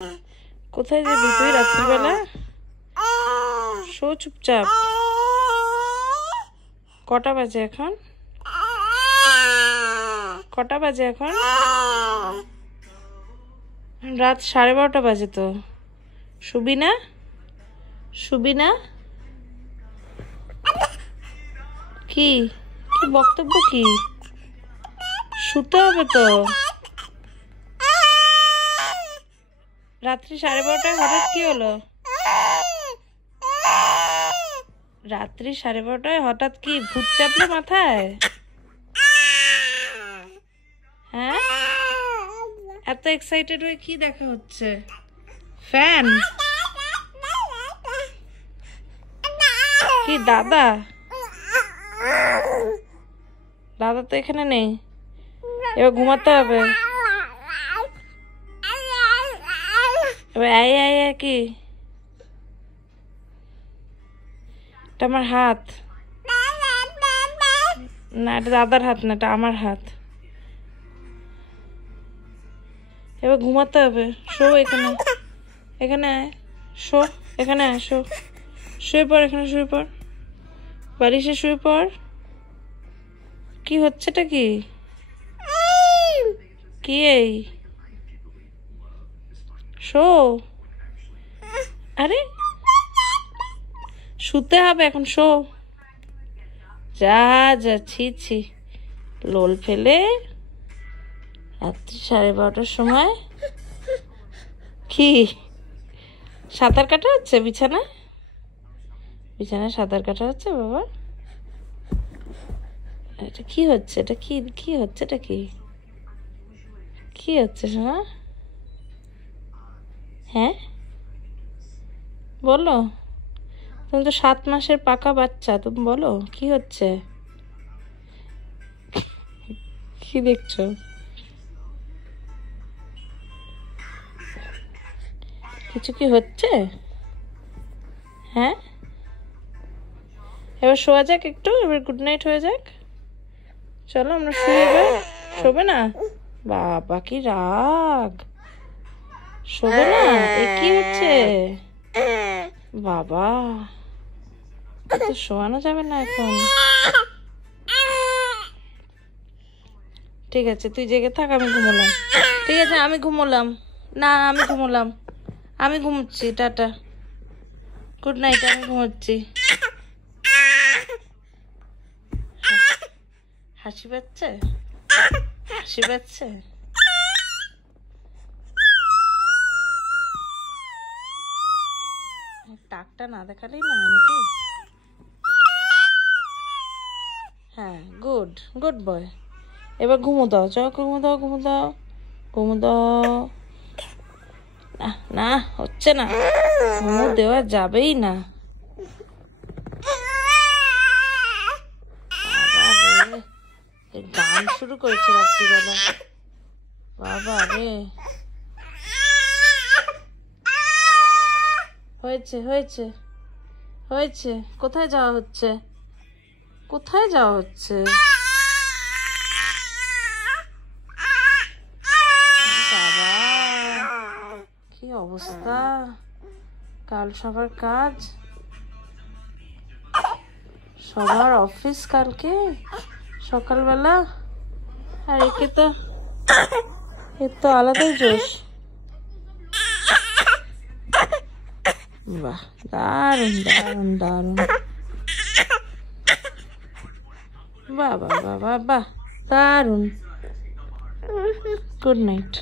কোথায় যাবি তুই রাত্রিবেলা? শো চুপচাপ। কটা বাজে এখন? কটা বাজে এখন? রাত 12:30 বাজে তো। শুবি না? শুবি না? কি কি বক্তব্য? কি শুতে হবে তো। রাত্রি 12:30 হঠাৎ কি হলো? রাত্রি 12:30 হঠাৎ কি ভূত চাপলো মাথায়? হ্যাঁ, এত এক্সাইটেড হয়ে কি দেখা হচ্ছে? ফ্যান? কি দাদা? দাদা তো এখানে নেই। এবার ঘুমাতে হবে। এবার আই আই আই কি? এটা আমার হাত না, এটা দাদার হাত না, এটা আমার হাত। এবার ঘুমাতে হবে। শো এখানে, এখানে আয়। শো এখানে আয়, শো। শুয়ে পড়, এখানে শুয়ে পড়, বালিশে শুয়ে পড়। কি হচ্ছেটা কি? কি এই? শো। আরে শুতে হবে এখন, শো। যা যা, ছি ছি, লোল ফেলে রাত্রি 12:30 সময়। কি সাঁতার কাটা হচ্ছে বিছানায়? বিছানায় সাঁতার কাটা হচ্ছে বাবা? এটা কি হচ্ছে? এটা কি কি হচ্ছে? এটা কি কি হচ্ছে সোনা? হ্যাঁ বলো। তুমি তো 7 মাসের পাকা বাচ্চা, তুমি বলো কি হচ্ছে? কি দেখছো? কিছু কি হচ্ছে? হ্যাঁ, এবার শোয়া যাক একটু, এবার গুড নাইট হয়ে যাক। চলো আমরা শুয়ে এবার। শোবে না? বাবা কি রাগ! শোবে না? এ কি হচ্ছে বাবা? তো শোয়ানো যাবে না এখন। ঠিক আছে, তুই জেগে থাক, আমি ঘুমোলাম। ঠিক আছে, আমি ঘুমোলাম। না, আমি ঘুমোলাম। আমি ঘুমোচ্ছি, টাটা, গুড নাইট, আমি ঘুমোচ্ছি। হাসি পাচ্ছে? হাসি পাচ্ছে? টাকটা না দেখালেই না নাকি? হ্যাঁ, গুড গুড বয়। এবার ঘুমো দাও, চল ঘুমো দাও, ঘুমো দাও, ঘুমো দাও। না না, হচ্ছে না, ঘুমো দেওয়া যাবেই না। গান শুরু করেছে রাত্রিবেলা, বাবা রে। হয়েছে হয়েছে হয়েছে। কোথায় যাওয়া হচ্ছে? কোথায় যাওয়া হচ্ছে? বাবা কি অবস্থা! কাল সবার কাজ, সবার অফিস কালকে সকালবেলা, আর এর তো আলাদাই জোশ। বাহ, দারুণ দারুণ দারুণ। বাহ বাহ বাহ বাহ বাহ, দারুণ। Good night.